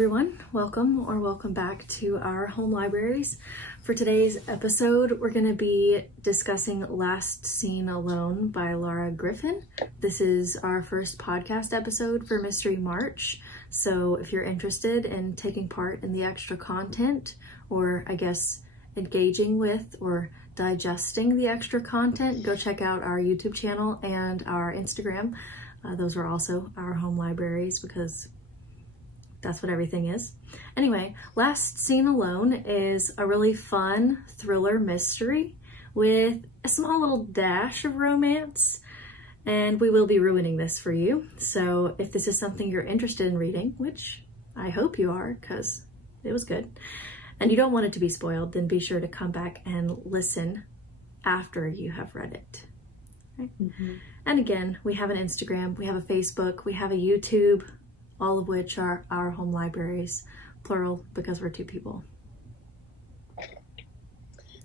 everyone, welcome back to our home libraries. For today's episode, we're going to be discussing Last Seen Alone by Laura Griffin. This is our first podcast episode for Mystery March, so if you're interested in taking part in the extra content, or I guess engaging with or digesting the extra content, go check out our YouTube channel and our Instagram. Those are also our home libraries because that's what everything is. Anyway, Last Seen Alone is a really fun thriller mystery with a small little dash of romance, and we will be ruining this for you. So if this is something you're interested in reading, which I hope you are because it was good, and you don't want it to be spoiled, then be sure to come back and listen after you have read it. Right? Mm-hmm. And again, we have an Instagram, we have a Facebook, we have a YouTube, all of which are our home libraries, plural because we're two people.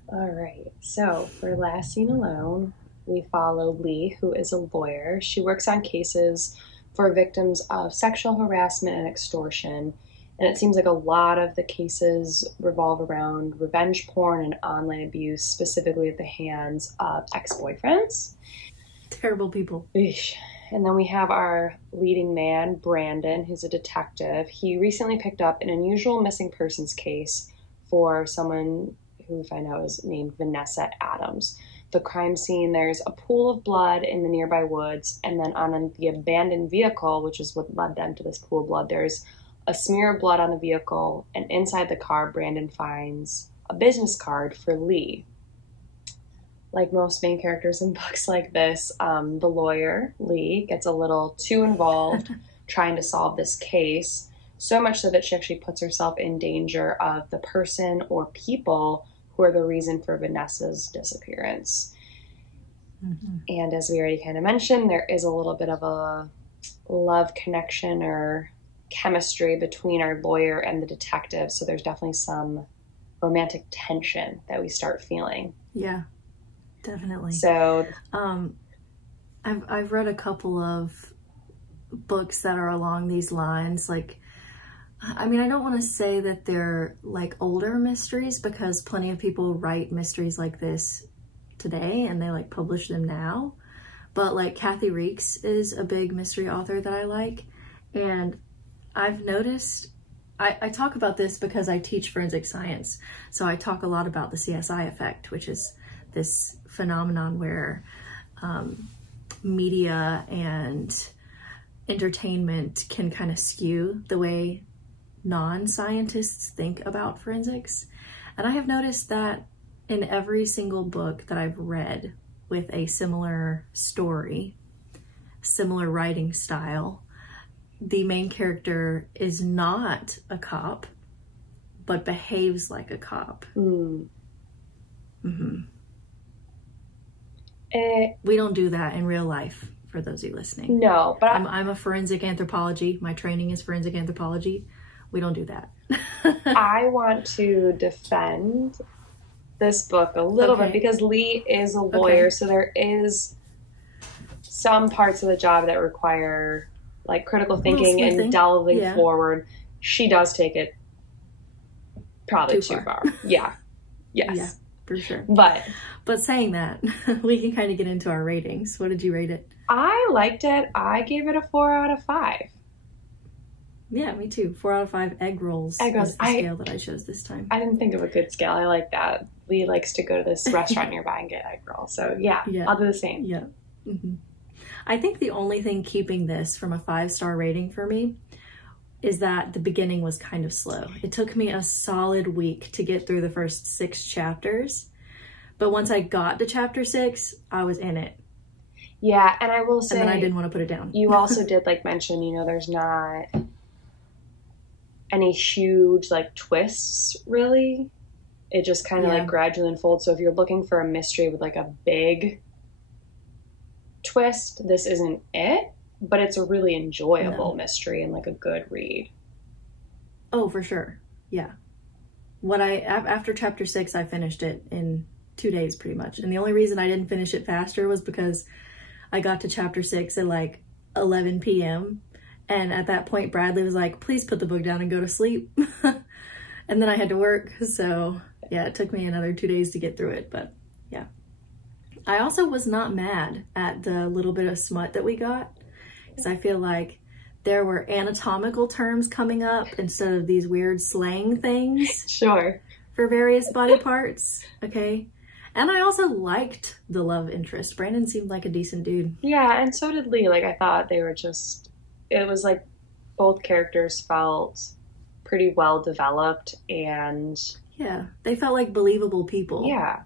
All right, so for Last Seen Alone, we follow Lee, who is a lawyer. She works on cases for victims of sexual harassment and extortion, and it seems like a lot of the cases revolve around revenge porn and online abuse, specifically at the hands of ex-boyfriends. Terrible people. Eesh. And then we have our leading man, Brandon, who's a detective. He recently picked up an unusual missing persons case for someone who we find out is named Vanessa Adams. The crime scene, there's a pool of blood in the nearby woods, and then on the abandoned vehicle, which is what led them to this pool of blood, there's a smear of blood on the vehicle, and inside the car, Brandon finds a business card for Lee. Like most main characters in books like this, the lawyer, Lee, gets a little too involved trying to solve this case, so much so that she actually puts herself in danger of the person or people who are the reason for Vanessa's disappearance. Mm-hmm. And as we already kind of mentioned, there is a little bit of a love connection or chemistry between our lawyer and the detective, so there's definitely some romantic tension that we start feeling. Yeah. Definitely. So, I've read a couple of books that are along these lines. Like, I mean, I don't want to say that they're like older mysteries because plenty of people write mysteries like this today and they like publish them now. But like Kathy Reeks is a big mystery author that I like, and I've noticed. I talk about this because I teach forensic science, so I talk a lot about the CSI effect, which is this phenomenon where media and entertainment can kind of skew the way non-scientists think about forensics. And I have noticed that in every single book that I've read with a similar story, similar writing style, the main character is not a cop, but behaves like a cop. Mm. Mm-hmm. We don't do that in real life, for those of you listening. No, but I'm a forensic anthropology. My training is forensic anthropology. We don't do that. I want to defend this book a little bit because Lee is a lawyer, so there is some parts of the job that require like critical thinking and delving forward. She does take it probably too far. Yeah. Yes. Yeah, for sure. But saying that, we can kind of get into our ratings. What did you rate it? I liked it. I gave it a 4 out of 5. Yeah, me too. 4 out of 5 egg rolls. Egg rolls. Is the scale that I chose this time. I didn't think of a good scale. I like that. Lee likes to go to this restaurant nearby and get egg rolls. So yeah, I'll do the same. Yeah. Mm-hmm. I think the only thing keeping this from a 5-star rating for me is that the beginning was kind of slow. It took me a solid week to get through the first 6 chapters. But once I got to chapter 6, I was in it. Yeah, and I will say... And then I didn't want to put it down. You also did, like, mention, you know, there's not any huge, like, twists, really. It just kind of, like, gradually unfolds. So if you're looking for a mystery with, like, a big twist, this isn't it. But it's a really enjoyable mystery and, like, a good read. Oh, for sure. Yeah. After chapter 6, I finished it in 2 days pretty much. And the only reason I didn't finish it faster was because I got to chapter 6 at like 11 p.m. And at that point, Bradley was like, please put the book down and go to sleep. And then I had to work. So yeah, it took me another 2 days to get through it. But yeah. I also was not mad at the little bit of smut that we got, because I feel like there were anatomical terms coming up instead of these weird slang things. Sure. For various body parts. Okay. And I also liked the love interest. Brandon seemed like a decent dude. Yeah, and so did Lee. Like, I thought they were just, it was like both characters felt pretty well developed, and yeah, they felt like believable people. Yeah.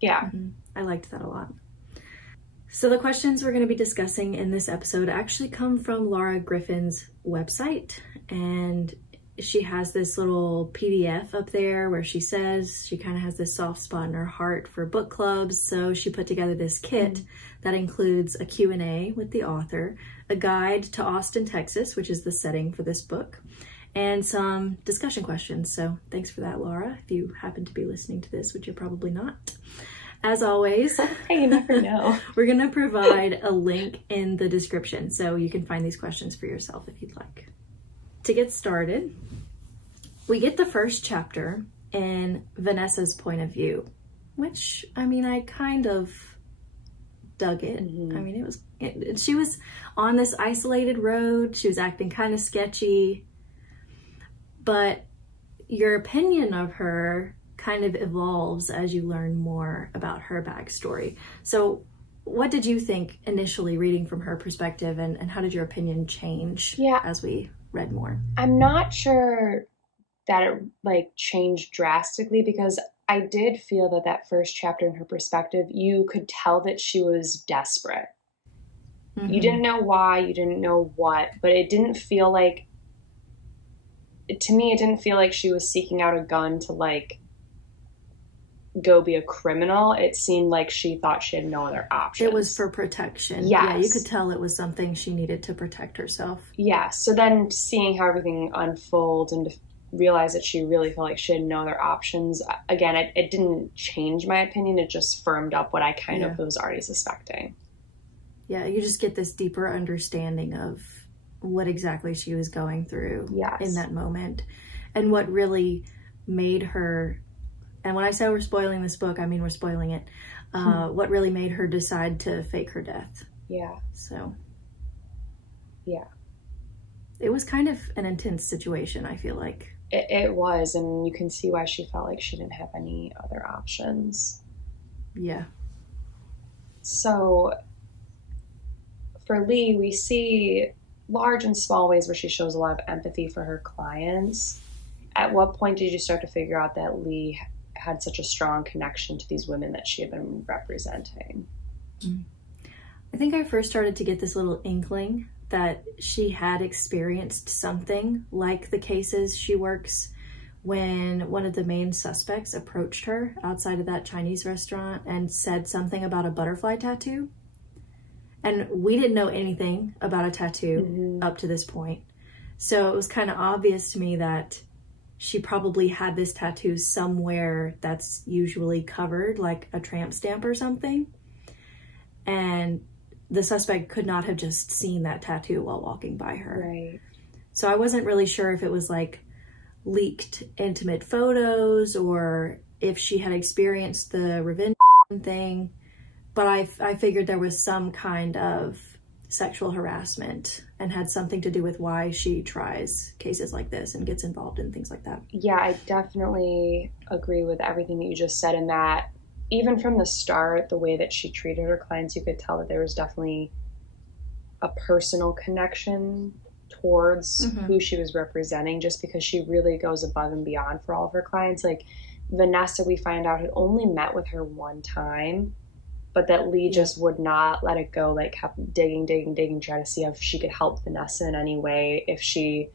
Yeah. I liked that a lot. So the questions we're going to be discussing in this episode actually come from Laura Griffin's website, and she has this little PDF up there where she says she kind of has this soft spot in her heart for book clubs. So she put together this kit that includes a Q&A with the author, a guide to Austin, Texas, which is the setting for this book, and some discussion questions. So thanks for that, Laura, if you happen to be listening to this, which you're probably not. As always, you never know. We're going to provide a link in the description so you can find these questions for yourself if you'd like. To get started, we get the first chapter in Vanessa's point of view, which, I mean, I kind of dug it. I mean, she was on this isolated road. She was acting kind of sketchy, but your opinion of her kind of evolves as you learn more about her backstory. So what did you think initially reading from her perspective, and how did your opinion change as we read more? I'm not sure that it like changed drastically, because I did feel that that first chapter in her perspective, you could tell that she was desperate. You didn't know why, you didn't know what, but it didn't feel like, to me, it didn't feel like she was seeking out a gun to like go be a criminal. It seemed like she thought she had no other option. It was for protection. Yes. Yeah, you could tell it was something she needed to protect herself. Yeah. So then seeing how everything unfolds and to realize that she really felt like she had no other options, again, it didn't change my opinion. It just firmed up what I kind of was already suspecting. Yeah, you just get this deeper understanding of what exactly she was going through in that moment, and what really made her, and when I say we're spoiling this book, I mean we're spoiling it, what really made her decide to fake her death. Yeah. So. Yeah. It was kind of an intense situation, I feel like. It was, and you can see why she felt like she didn't have any other options. Yeah. So, for Lee, we see large and small ways where she shows a lot of empathy for her clients. At what point did you start to figure out that Lee had such a strong connection to these women that she had been representing? I think I first started to get this little inkling that she had experienced something like the cases she works when one of the main suspects approached her outside of that Chinese restaurant and said something about a butterfly tattoo. And we didn't know anything about a tattoo up to this point. So it was kind of obvious to me that she probably had this tattoo somewhere that's usually covered, like a tramp stamp or something. And the suspect could not have just seen that tattoo while walking by her. Right. So I wasn't really sure if it was like leaked intimate photos or if she had experienced the revenge thing. But I figured there was some kind of sexual harassment and had something to do with why she tries cases like this and gets involved in things like that. Yeah, I definitely agree with everything that you just said, in that even from the start, the way that she treated her clients, you could tell that there was definitely a personal connection towards who she was representing, just because she really goes above and beyond for all of her clients. Like Vanessa, we find out, had only met with her one time, but that Lee just would not let it go, like kept digging, trying to see if she could help Vanessa in any way. If she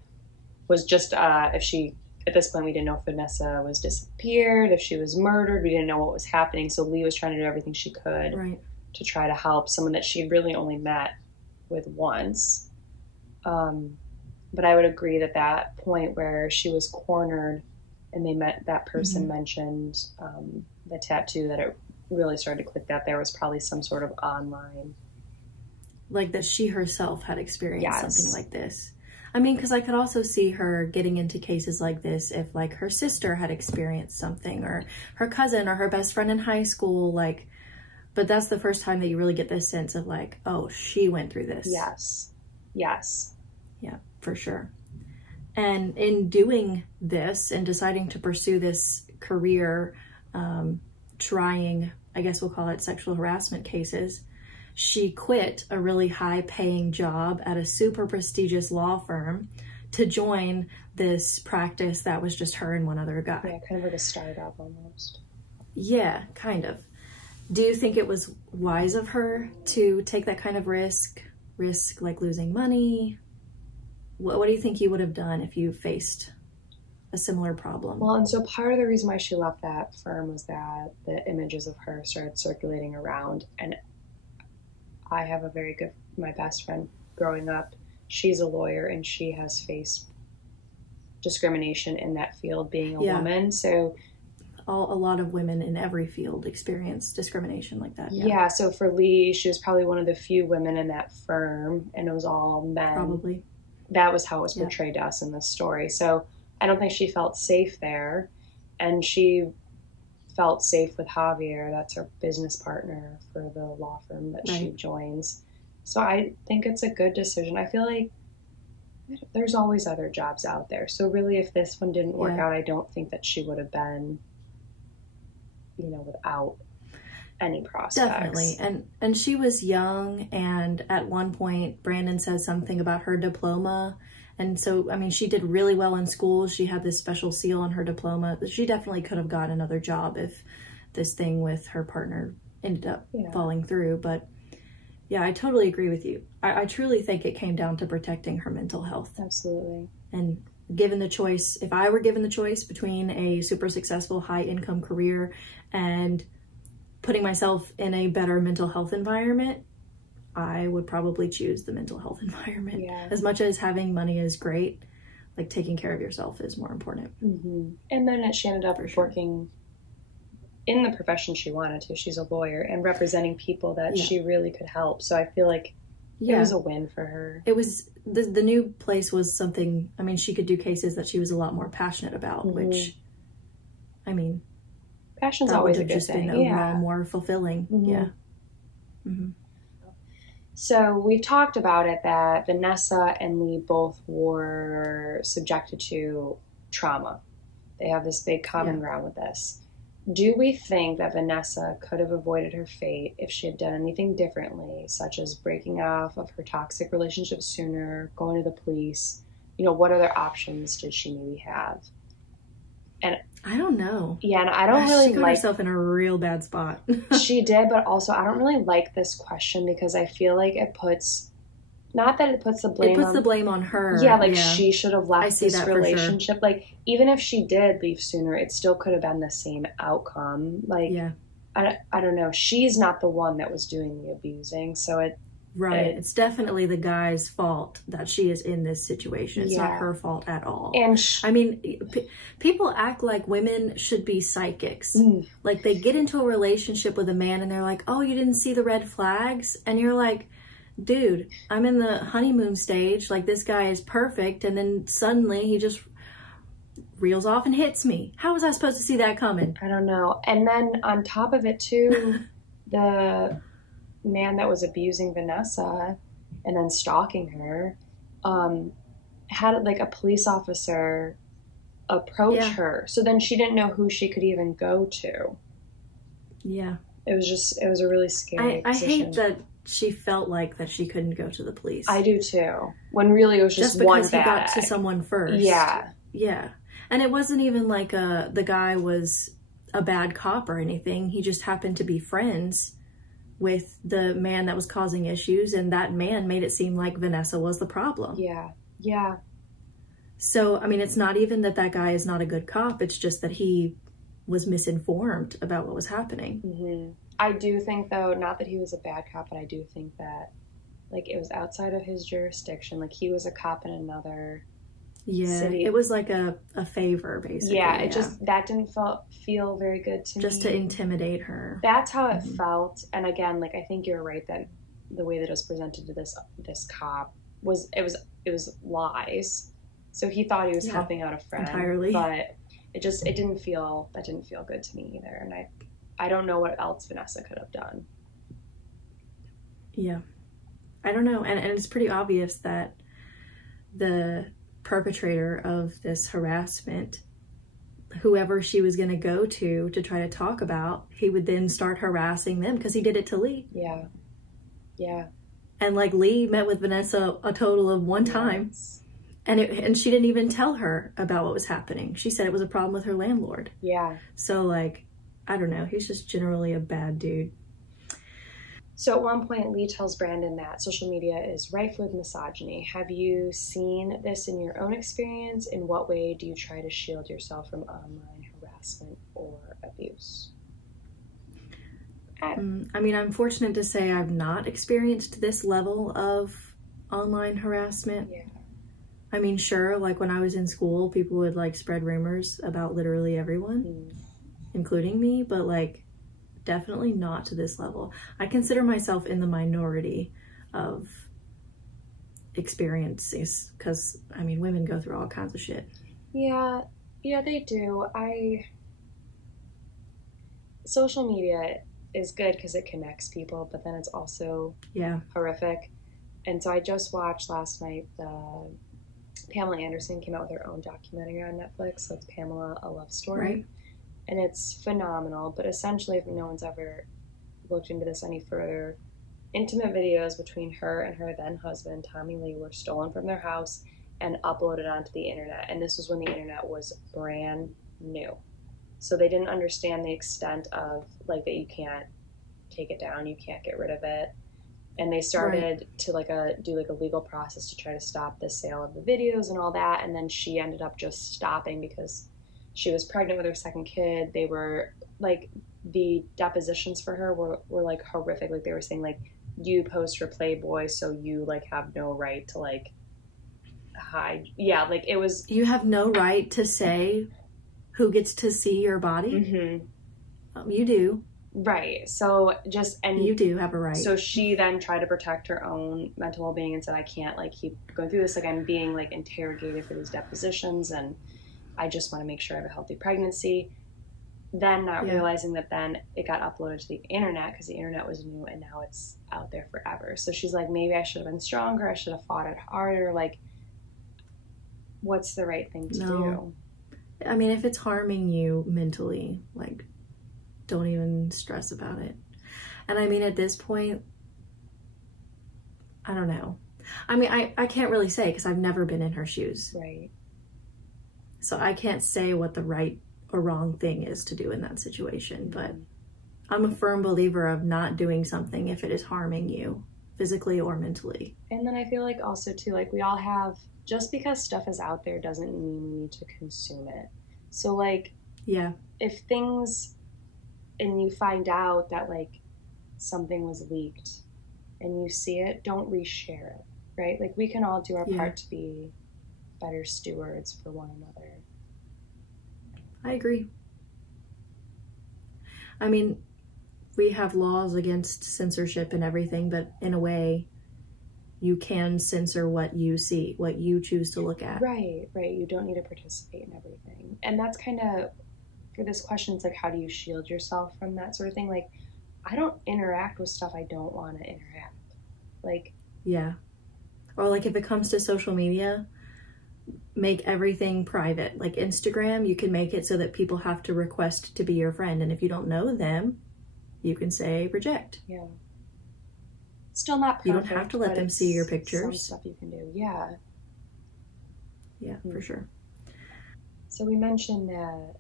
was just, at this point, we didn't know if Vanessa was disappeared, if she was murdered, we didn't know what was happening. So Lee was trying to do everything she could to try to help someone that she really only met with once. But I would agree that that point where she was cornered and they met, that person mentioned the tattoo, that it really started to click that there was probably some sort of online like that she herself had experienced Yes. something like this. I mean, because I could also see her getting into cases like this if like her sister had experienced something, or her cousin, or her best friend in high school, like, but that's the first time that you really get this sense of like, oh, she went through this. Yes. Yes. Yeah, for sure. And in doing this and deciding to pursue this career, trying, I guess we'll call it sexual harassment cases, she quit a really high paying job at a super prestigious law firm to join this practice that was just her and one other guy. Yeah, kind of like a startup almost. Yeah, kind of. Do you think it was wise of her to take that kind of risk like losing money? What do you think you would have done if you faced a similar problem? Well, and so part of the reason why she left that firm was that the images of her started circulating around. And I have my best friend growing up, she's a lawyer and she has faced discrimination in that field being a woman. So a lot of women in every field experience discrimination like that. Yeah, so for Lee, she was probably one of the few women in that firm, and it was all men. Probably. That was how it was portrayed to us in this story. So I don't think she felt safe there, and she felt safe with Javier. That's her business partner for the law firm that she joins. So I think it's a good decision. I feel like there's always other jobs out there. So really, if this one didn't work out, I don't think that she would have been, without any prospects. Definitely. And she was young, and at one point Brandon says something about her diploma. And so, I mean, she did really well in school. She had this special seal on her diploma. She definitely could have got another job if this thing with her partner ended up falling through. But yeah, I totally agree with you. I truly think it came down to protecting her mental health. Absolutely. And given the choice, if I were given the choice between a super successful high income career and putting myself in a better mental health environment, I would probably choose the mental health environment. Yeah. As much as having money is great, like taking care of yourself is more important. Mm-hmm. And then she ended up working in the profession she wanted to. She's a lawyer and representing people that she really could help. So I feel like it was a win for her. It was, the new place was something, I mean, she could do cases that she was a lot more passionate about, which, I mean, passion's always a good thing. That would have just been overall more fulfilling. Yeah. Mm-hmm. So we've talked about it that Vanessa and Lee both were subjected to trauma. They have this big common ground with this. Do we think that Vanessa could have avoided her fate if she had done anything differently, such as breaking off of her toxic relationship sooner, going to the police? What other options did she maybe have? And I don't know. Yeah, and I don't really she got herself in a real bad spot. She did, but also I don't really like this question because I feel like it puts, not that it puts the blame on... It puts the blame on her. Yeah, she should have left this relationship. Sure. Like, even if she did leave sooner, it still could have been the same outcome. Like, I don't know. She's not the one that was doing the abusing, so it... Right. It's definitely the guy's fault that she is in this situation. It's not her fault at all. And I mean, people act like women should be psychics. Like, they get into a relationship with a man and they're like, oh, you didn't see the red flags? And you're like, dude, I'm in the honeymoon stage. Like, this guy is perfect. And then suddenly he just reels off and hits me. How was I supposed to see that coming? I don't know. And then on top of it, too, the man that was abusing Vanessa and then stalking her had like a police officer approach her. So then she didn't know who she could even go to. Yeah. It was a really scary I hate that she felt like that she couldn't go to the police. I do too. When really it was just one bad because he got to someone first. Yeah. Yeah. And it wasn't even like the guy was a bad cop or anything. He just happened to be friends with the man that was causing issues, and that man made it seem like Vanessa was the problem. Yeah. Yeah. So, I mean, it's not even that guy is not a good cop. It's just that he was misinformed about what was happening. Mm-hmm. I do think, though, not that he was a bad cop, but I do think that, like, it was outside of his jurisdiction. Like, he was a cop in another city. It was like a favor, basically. Yeah, that didn't feel very good to me. Just to intimidate her. That's how it felt. And again, like, I think you're right that the way that it was presented to this cop was lies. So he thought he was helping out a friend entirely, but it didn't feel good to me either. And I don't know what else Vanessa could have done. Yeah, I don't know. And it's pretty obvious that the perpetrator of this harassment, whoever she was going to go to try to talk about, he would then start harassing them because he did it to Lee. Yeah. And like Lee met with Vanessa a total of one time, and she didn't even tell her about what was happening. She said it was a problem with her landlord. Yeah. So like, I don't know. He's just generally a bad dude. So at one point, Lee tells Brandon that social media is rife with misogyny. Have you seen this in your own experience? In what way do you try to shield yourself from online harassment or abuse? I mean, I'm fortunate to say I've not experienced this level of online harassment. Yeah. I mean, sure, like when I was in school, people would like spread rumors about literally everyone, including me, but like definitely not to this level. I consider myself in the minority of experiences because, I mean, women go through all kinds of shit. Yeah, they do. Social media is good because it connects people, but then it's also horrific. And so I just watched last night, Pamela Anderson came out with her own documentary on Netflix. So it's Pamela, A Love Story. Right. And it's phenomenal. But essentially, if no one's ever looked into this any further, intimate videos between her and her then husband, Tommy Lee, were stolen from their house and uploaded onto the internet. And this was when the internet was brand new. So they didn't understand the extent of like that you can't take it down, you can't get rid of it. And they started to do a legal process to try to stop the sale of the videos and all that. And then she ended up just stopping because she was pregnant with her second kid. They were like, the depositions for her were like horrific. Like they were saying like, you post for Playboy, so you like have no right to like hide. Yeah, like it was. You have no right to say who gets to see your body. Mm-hmm. You do. Right. So and you do have a right. So she then tried to protect her own mental well-being and said, I can't like keep going through this. Like I'm being like interrogated for these depositions and I just want to make sure I have a healthy pregnancy. Then not realizing that then it got uploaded to the internet because the internet was new and now it's out there forever. So she's like, maybe I should have been stronger. I should have fought it harder. Like, what's the right thing to do? I mean, if it's harming you mentally, like, don't even stress about it. And I mean, at this point, I don't know. I mean, I can't really say because I've never been in her shoes. Right. So I can't say what the right or wrong thing is to do in that situation. But I'm a firm believer of not doing something if it is harming you physically or mentally. And then I feel like also too, like we all have, just because stuff is out there doesn't mean we need to consume it. So like, if things, and you find out that like something was leaked and you see it, don't reshare it, right? Like we can all do our part to be better stewards for one another. I agree. I mean, we have laws against censorship and everything, but in a way, you can censor what you see, what you choose to look at. Right. You don't need to participate in everything. And that's kind of, for this question, it's like, how do you shield yourself from that sort of thing? Like, I don't interact with stuff I don't want to interact. Like, yeah. Or like if it comes to social media, make everything private. Like Instagram, you can make it so that people have to request to be your friend. And if you don't know them, you can say reject. Yeah. Still not perfect. You don't have to let them see your pictures. Some stuff you can do. Yeah. Yeah, for sure. So we mentioned that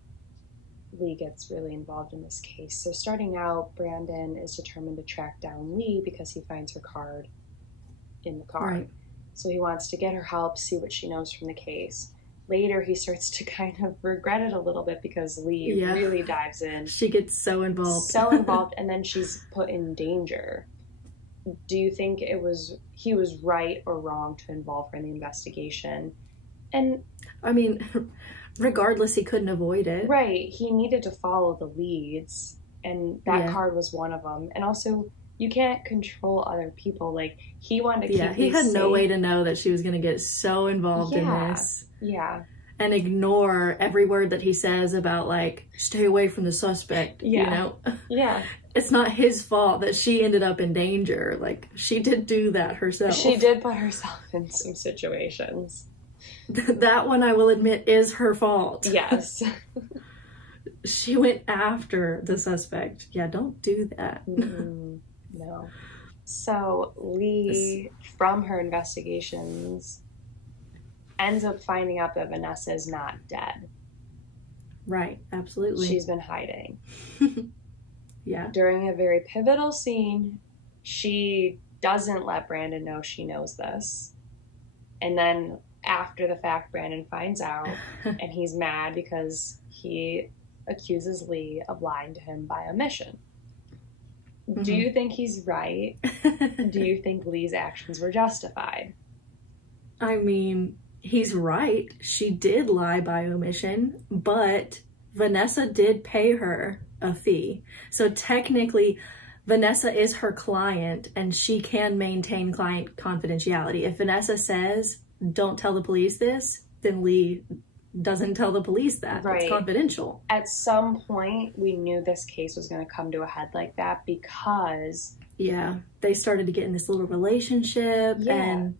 Lee gets really involved in this case. So starting out, Brandon is determined to track down Lee because he finds her card in the car. Right. So he wants to get her help, see what she knows from the case. Later, he starts to kind of regret it a little bit because Lee really dives in. She gets so involved. And then she's put in danger. Do you think he was right or wrong to involve her in the investigation? And I mean, regardless, he couldn't avoid it. Right. He needed to follow the leads, and that card was one of them. And also, you can't control other people. Like, he wanted to keep he had safe. no way to know that she was going to get so involved in this. Yeah. And ignore every word that he says about, like, stay away from the suspect, you know? Yeah. It's not his fault that she ended up in danger. Like, she did do that herself. She did put herself in some situations. That one, I will admit, is her fault. Yes. She went after the suspect. Yeah, don't do that. No. So Lee, from her investigations, ends up finding out that Vanessa is not dead. Right, absolutely. She's been hiding. Yeah. During a very pivotal scene, she doesn't let Brandon know she knows this. And then after the fact, Brandon finds out, and he's mad because he accuses Lee of lying to him by omission. Do you think he's right? Do you think Lee's actions were justified? I mean, he's right. She did lie by omission, but Vanessa did pay her a fee. So technically, Vanessa is her client, and she can maintain client confidentiality. If Vanessa says, don't tell the police this, then Lee doesn't tell the police that. Right. It's confidential. At some point, we knew this case was going to come to a head like that because... Yeah, they started to get in this little relationship, and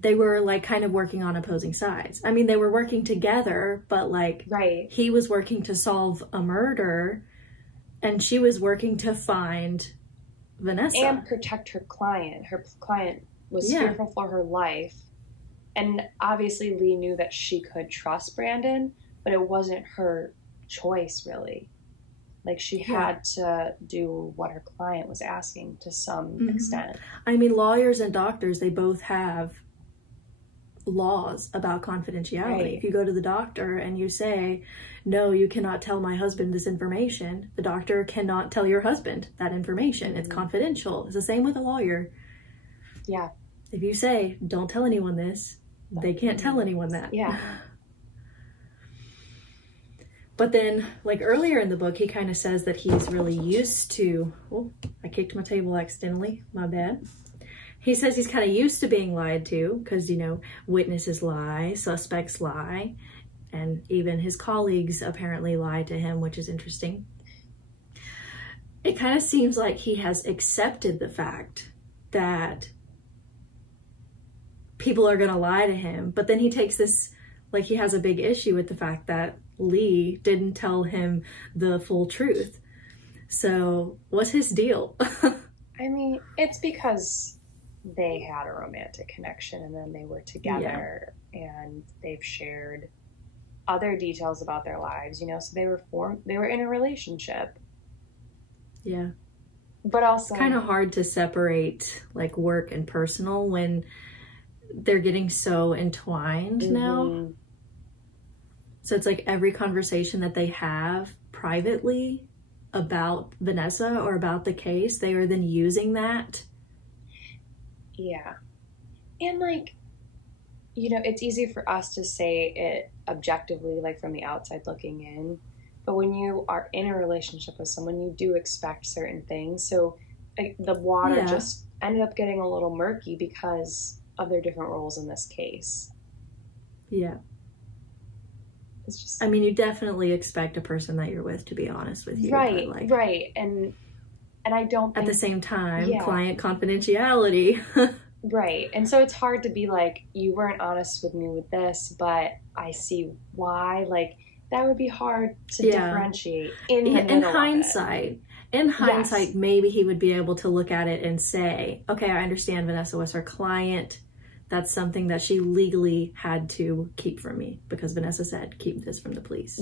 they were, like, kind of working on opposing sides. I mean, they were working together, but, like, he was working to solve a murder, and she was working to find Vanessa. And protect her client. Her client was fearful for her life. And obviously Lee knew that she could trust Brandon, but it wasn't her choice, really. Like, she had to do what her client was asking to some extent. I mean, lawyers and doctors, they both have laws about confidentiality. Right. If you go to the doctor and you say, no, you cannot tell my husband this information, the doctor cannot tell your husband that information. It's confidential. It's the same with a lawyer. Yeah. If you say, don't tell anyone this, they can't tell anyone that. Yeah. But then, like, earlier in the book, he kind of says that he's really used to... Oh, I kicked my table accidentally. My bad. He says he's kind of used to being lied to because, you know, witnesses lie, suspects lie, and even his colleagues apparently lie to him, which is interesting. It kind of seems like he has accepted the fact that people are going to lie to him, but then he takes this, like, he has a big issue with the fact that Lee didn't tell him the full truth. So what's his deal? I mean, it's because they had a romantic connection and then they were together and they've shared other details about their lives, you know, so they were in a relationship. Yeah. But also kind of hard to separate, like, work and personal when they're getting so entwined now. So it's like every conversation that they have privately about Vanessa or about the case, they are then using that. Yeah. And, like, you know, it's easy for us to say it objectively, like, from the outside looking in. But when you are in a relationship with someone, you do expect certain things. So, like, the water just ended up getting a little murky because of their different roles in this case. Yeah. It's just... I mean, you definitely expect a person that you're with to be honest with you. Right, but, like, right. And I don't think... At the same time, client confidentiality. Right. And so it's hard to be like, you weren't honest with me with this, but I see why. Like, that would be hard to differentiate in the middle in hindsight. In hindsight, maybe he would be able to look at it and say, okay, I understand Vanessa was her client. That's something that she legally had to keep from me because Vanessa said, keep this from the police.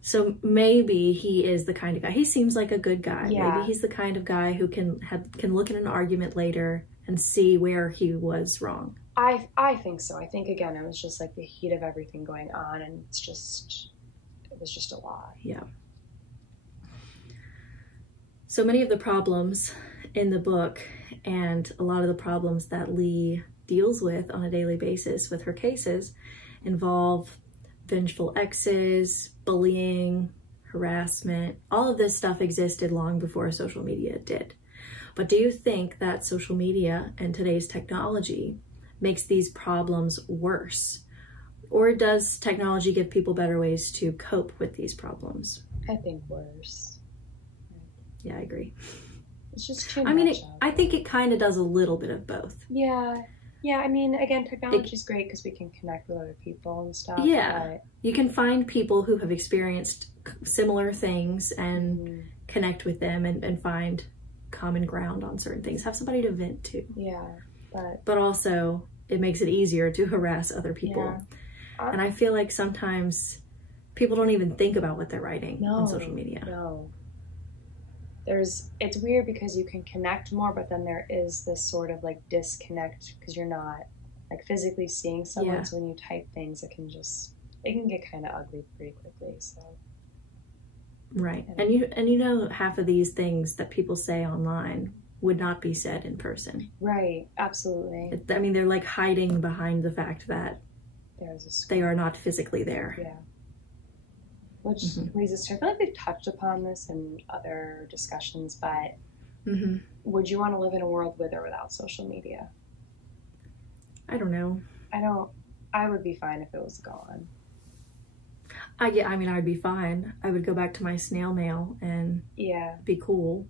So maybe he is the kind of guy. He seems like a good guy. Yeah. Maybe he's the kind of guy who can look at an argument later and see where he was wrong. I think so. I think, again, it was just like the heat of everything going on, and it was just a lot. Yeah. So many of the problems in the book and a lot of the problems that Lee deals with on a daily basis with her cases involve vengeful exes, bullying, harassment. All of this stuff existed long before social media did. But do you think that social media and today's technology makes these problems worse? Or does technology give people better ways to cope with these problems? I think worse. Yeah, I agree. It's just too much. I mean, I think it kind of does a little bit of both. Yeah. Yeah, I mean, again, technology is great because we can connect with other people and stuff. Yeah. But You can find people who have experienced similar things and connect with them and find common ground on certain things. Have somebody to vent to. yeah, But also, it makes it easier to harass other people. Yeah. And I feel like sometimes people don't even think about what they're writing on social media. No. It's weird because you can connect more, but then there is this sort of like disconnect because you're not like physically seeing someone. Yeah. So when you type things, it can get kind of ugly pretty quickly. So. Right. And you know, half of these things that people say online would not be said in person. Right. Absolutely. I mean, they're like hiding behind the fact that they are not physically there. Yeah. Which leads us to, I feel like we've touched upon this in other discussions, but would you want to live in a world with or without social media? I don't know. I would be fine if it was gone. I mean, I'd be fine. I would go back to my snail mail and be cool.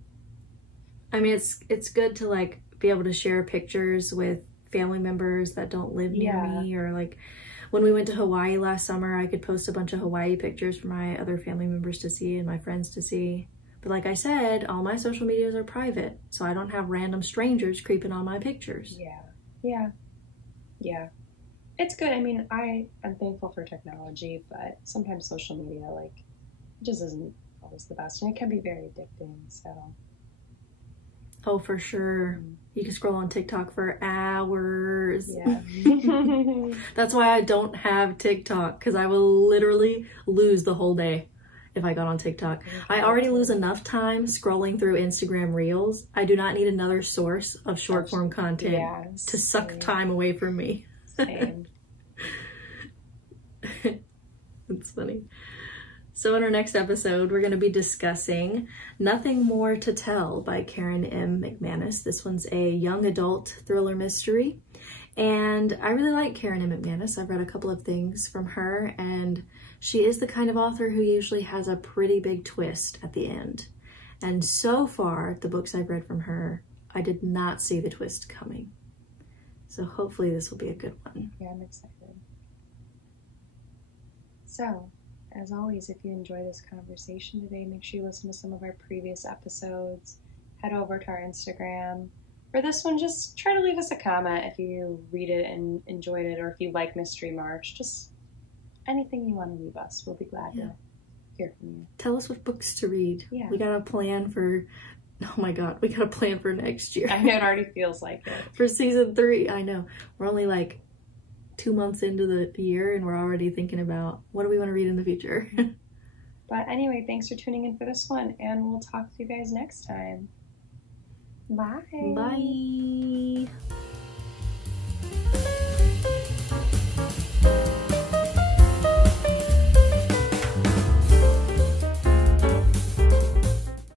I mean, it's good to like be able to share pictures with family members that don't live near me, or like when we went to Hawaii last summer, I could post a bunch of Hawaii pictures for my other family members to see and my friends to see. But like I said, all my social medias are private, so I don't have random strangers creeping on my pictures. Yeah. It's good. I mean, I am thankful for technology, but sometimes social media, like, it just isn't always the best, and it can be very addicting, so. Oh, for sure. You can scroll on TikTok for hours. Yeah. That's why I don't have TikTok, because I will literally lose the whole day if I got on TikTok. I already lose enough time scrolling through Instagram Reels. I do not need another source of short form content to suck time away from me. Same. It's funny. So in our next episode, we're going to be discussing Nothing More to Tell by Karen M. McManus. This one's a young adult thriller mystery. And I really like Karen M. McManus. I've read a couple of things from her, and she is the kind of author who usually has a pretty big twist at the end. And so far, the books I've read from her, I did not see the twist coming. So hopefully this will be a good one. Yeah, I'm excited. So, as always, if you enjoy this conversation today, make sure you listen to some of our previous episodes. Head over to our Instagram. For this one, just try to leave us a comment if you read it and enjoyed it, or if you like Mystery March. Just anything you want to leave us. We'll be glad to hear from you. Tell us what books to read. Yeah. We got a plan for, oh my God, we got a plan for next year. I know, it already feels like it. For season 3, I know. We're only like 2 months into the year, and we're already thinking about what do we want to read in the future. But anyway, thanks for tuning in for this one, and we'll talk to you guys next time. Bye. Bye.